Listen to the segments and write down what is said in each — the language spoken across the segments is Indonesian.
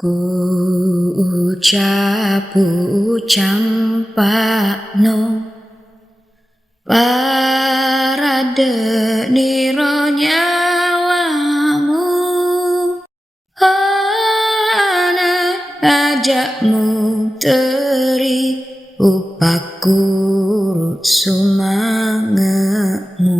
Ku ucapu campakno parade niro nyawamu ana ajakmu teri upaku sumangetmu.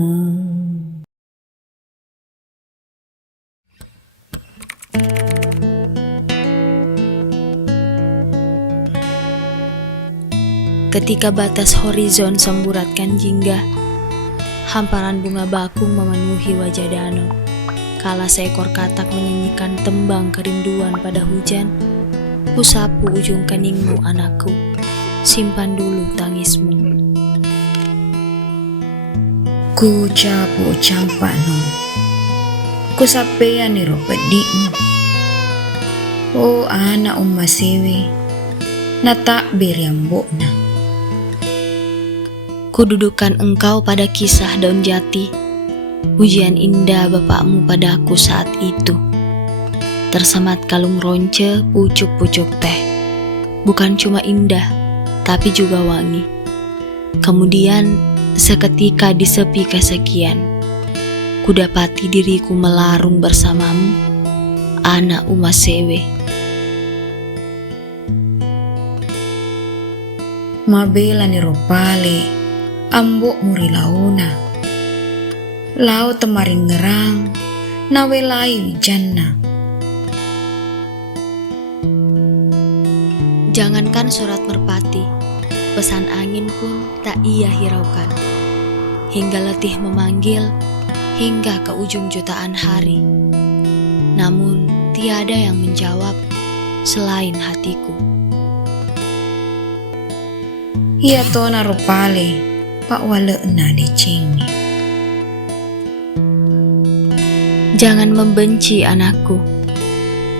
Ketika batas horizon semburatkan jingga, hamparan bunga bakung memenuhi wajah danau. Kala seekor katak menyanyikan tembang kerinduan pada hujan, ku sapu ujung keningmu anakku, simpan dulu tangismu. Ku capu campakno, ku sapean niro pedikmu. Oh anak umma sewe, na takbir yang bokna. Kududukan engkau pada kisah daun jati, pujian indah bapakmu padaku saat itu. Tersemat kalung ronce, pucuk-pucuk teh. Bukan cuma indah, tapi juga wangi. Kemudian, seketika di sepi kesekian, kudapati diriku melarung bersamamu, anak Uma Sewe. Mabela niro pale, ambok muri launa. Lau temaring ngerang, nawelai wijanna. Jangankan surat merpati, pesan angin pun tak ia hiraukan. Hingga letih memanggil, hingga ke ujung jutaan hari. Namun tiada yang menjawab selain hatiku. Ia tona ropale, pak waleuna decengi. Jangan membenci anakku.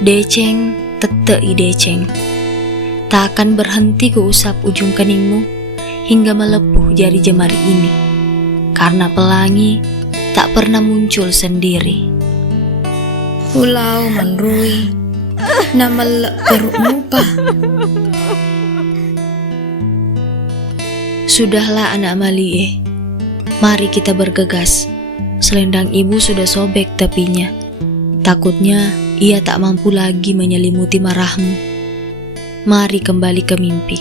Deceng, tetei deceng. Tak akan berhenti kuusap ujung keningmu hingga melepuh jari jemari ini. Karena pelangi tak pernah muncul sendiri. Pulau menrui, nama lek perut mupa. Sudahlah anak Malie, mari kita bergegas. Selendang ibu sudah sobek tepinya. Takutnya ia tak mampu lagi menyelimuti marahmu. Mari kembali ke mimpi.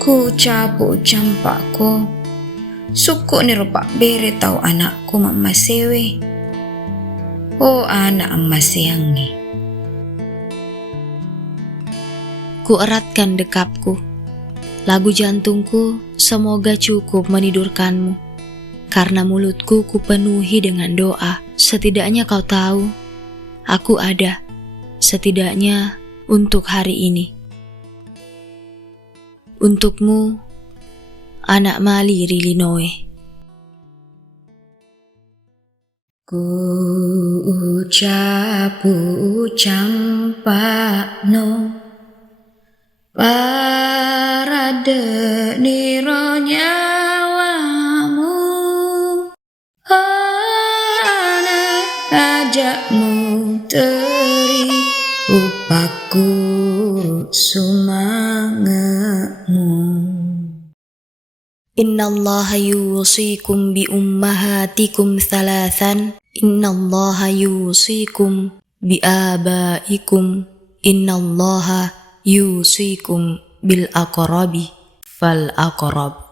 Ku capu campakku, suku ni rupak bere tau anakku mama sewe. Oh anak emas seyangi. Ku eratkan dekapku. Lagu jantungku semoga cukup menidurkanmu. Karena mulutku kupenuhi dengan doa. Setidaknya kau tahu, aku ada. Setidaknya untuk hari ini. Untukmu, anak Mali Rilinoe. Ku ucapu campakno parade niro nyawamu ana ajakmu teri upaku sumangetmu. Innallaha yusikum bi ummahatikum thalathan. Innallaha yusikum bi abaikum. Innallaha yusikum bil aqrabi fal aqrab.